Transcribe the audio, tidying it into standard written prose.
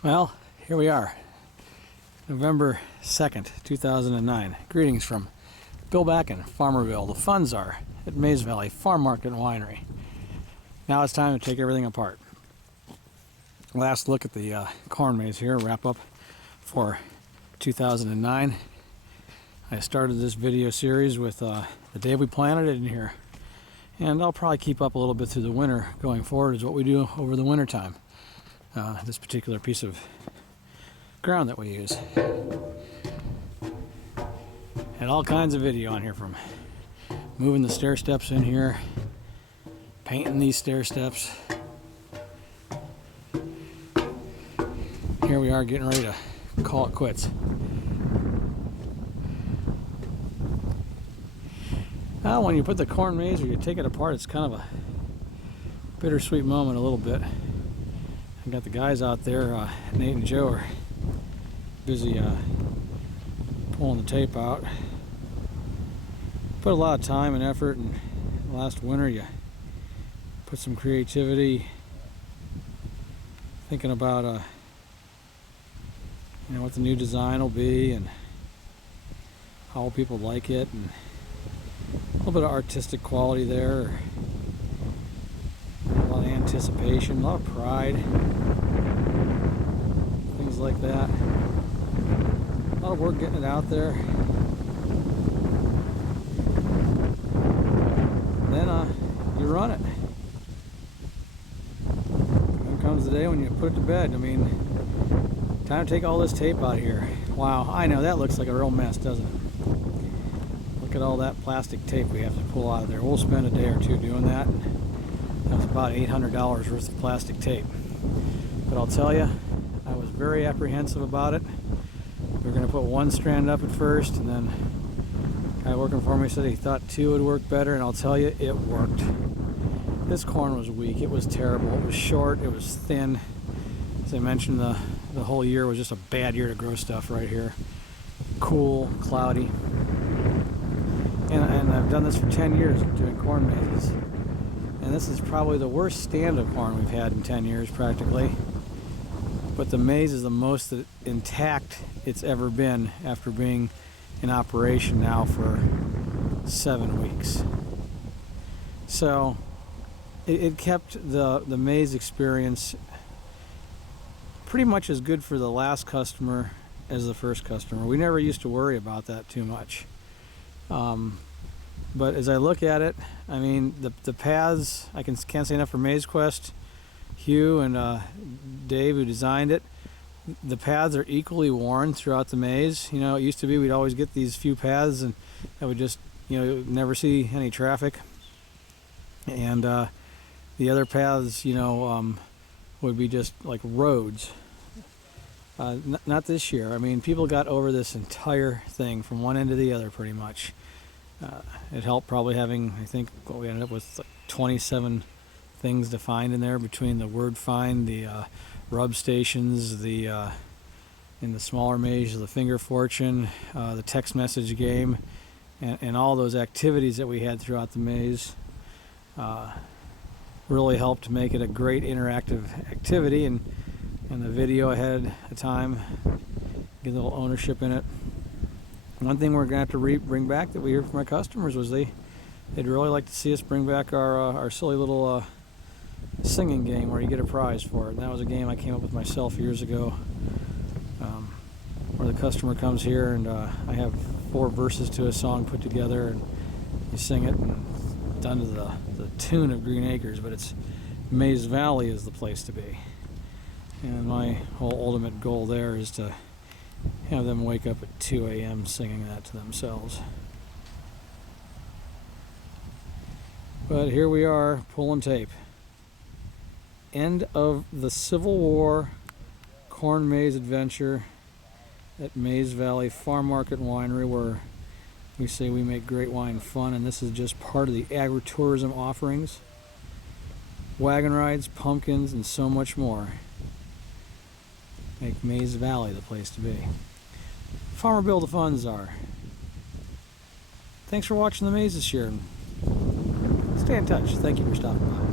Well, here we are, November 2nd, 2009. Greetings from Bill back in Farmerville. The funds are at Mays Valley Farm Market and Winery. Now it's time to take everything apart. Last look at the corn maze here, wrap up for 2009. I started this video series with the day we planted it in here. And I'll probably keep up a little bit through the winter going forward is what we do over the winter time. This particular piece of ground that we use. Had all kinds of video on here, from moving the stair steps in here, painting these stair steps. Here we are getting ready to call it quits. Now when you put the corn maze or you take it apart, it's kind of a bittersweet moment a little bit. I got the guys out there, Nate and Joe are busy pulling the tape out. Put a lot of time and effort, and last winter you put some creativity thinking about what the new design will be and how people like it, and a little bit of artistic quality there, a lot of anticipation, a lot of pride, things like that. A lot of work getting it out there. Then you run it. Then comes the day when you put it to bed. I mean, time to take all this tape out here. Wow, I know that looks like a real mess, doesn't it? Look at all that plastic tape we have to pull out of there. We'll spend a day or two doing that. That was about $800 worth of plastic tape. But I'll tell you, I was very apprehensive about it. We were going to put one strand up at first, and then the guy working for me said he thought two would work better, and I'll tell you, it worked. This corn was weak. It was terrible. It was short. It was thin. As I mentioned, the whole year was just a bad year to grow stuff right here. Cool, cloudy. And I've done this for 10 years, doing corn mazes. And this is probably the worst stand of corn we've had in 10 years, practically. But the maze is the most intact it's ever been after being in operation now for 7 weeks. So it kept the maze experience pretty much as good for the last customer as the first customer. We never used to worry about that too much. But as I look at it, I mean, the paths, I can't say enough for Maze Quest, Hugh and Dave who designed it. The paths are equally worn throughout the maze. You know, it used to be we'd always get these few paths and I would just, never see any traffic. And the other paths, would be just like roads. Not this year. I mean, people got over this entire thing from one end to the other pretty much. It helped probably having, I think, what we ended up with, like 27 things defined in there between the word find, the rub stations, in the smaller maze, the finger fortune, the text message game, and all those activities that we had throughout the maze really helped to make it a great interactive activity, and the video ahead of time, get a little ownership in it. One thing we're going to have to bring back that we hear from our customers was they'd really like to see us bring back our silly little singing game where you get a prize for it. And that was a game I came up with myself years ago, where the customer comes here and I have 4 verses to a song put together, and you sing it, and it's done to the tune of Green Acres, but it's Mays Valley is the place to be. And my whole ultimate goal there is to have them wake up at 2 a.m. singing that to themselves. But here we are, pulling tape. End of the Civil War corn maze adventure at Mays Valley Farm Market and Winery, where we say we make great wine fun, and this is just part of the agritourism offerings. Wagon rides, pumpkins, and so much more make Mays Valley the place to be. Farmerville, the funds are. Thanks for watching the maze this year. Stay in touch. Thank you for stopping by.